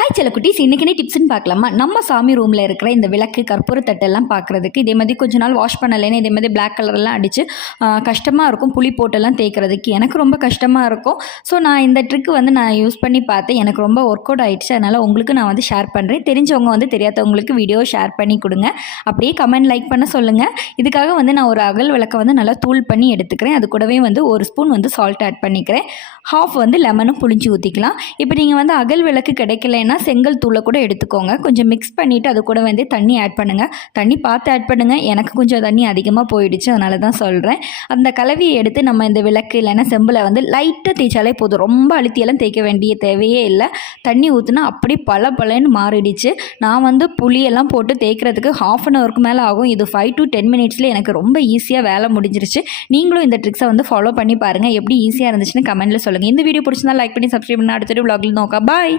Hi செல்லக்குட்டீஸ், இன்றைக்கினே டிப்ஸ்ன்னு பார்க்கலாமா? நம்ம சாமி ரூமில் இருக்கிற இந்த விளக்கு கற்பூர தட்டெல்லாம் பார்க்குறதுக்கு இதே மாதிரி கொஞ்ச நாள் வாஷ் பண்ணலைன்னு இதே மாதிரி பிளாக் கலர்லாம் அடித்து கஷ்டமாக இருக்கும். புளி போட்டெல்லாம் தேய்க்கிறதுக்கு எனக்கு ரொம்ப கஷ்டமாக இருக்கும். ஸோ நான் இந்த ட்ரிக் நான் யூஸ் பண்ணி பார்த்தேன். எனக்கு ரொம்ப ஒர்க் அவுட் ஆகிடுச்சு. அதனால் உங்களுக்கு நான் ஷேர் பண்ணுறேன். தெரிஞ்சவங்க தெரியாதவங்களுக்கு வீடியோ ஷேர் பண்ணி கொடுங்க. அப்படியே கமெண்ட் லைக் பண்ண சொல்லுங்கள். இதுக்காக நான் ஒரு அகல் விளக்கை நல்லா தூள் பண்ணி எடுத்துக்கிறேன். அது கூடவே ஒரு ஸ்பூன் சால்ட் ஆட் பண்ணிக்கிறேன். ஹாஃப் லெமனும் புளிஞ்சு ஊற்றிக்கலாம். இப்போ நீங்கள் அகல் விளக்கு கிடைக்கலைன்னா செங்கல் தூளை கூட எடுத்துக்கோங்க. கொஞ்சம் மிக்ஸ் பண்ணிவிட்டு அது கூட தண்ணி ஆட் பண்ணுங்கள். தண்ணி பார்த்து ஆட் பண்ணுங்கள். எனக்கு கொஞ்சம் தண்ணி அதிகமாக போயிடுச்சு, அதனால தான் சொல்கிறேன். அந்த கலவையை எடுத்து நம்ம இந்த விளக்கு இல்லைன்னா செம்பில் லைட்டாக தேய்ச்சாலே போதும். ரொம்ப அழுத்தியெல்லாம் தேய்க்க வேண்டிய தேவையே இல்லை. தண்ணி ஊற்றுனா அப்படி பலன்னு மாறிடுச்சு. நான் புளியெல்லாம் போட்டு தேய்க்கிறதுக்கு ½ அன் ஹவருக்கு மேலே ஆகும். இது 5 to 10 மினிட்ஸில் எனக்கு ரொம்ப ஈஸியாக வேலை முடிஞ்சிருச்சு. நீங்களும் இந்த ட்ரிக்ஸை ஃபாலோ பண்ணி பாருங்கள். எப்படி ஈஸியாக இருந்துச்சுன்னு கமெண்ட்டில் சொல்லுங்கள். இந்த வீடியோ பிடிச்சிருந்தா லைக் பண்ணி சப்ஸ்கிரைப் பண்ணி அடுத்த வீடியோ vlogல நோக்கா. பாய்.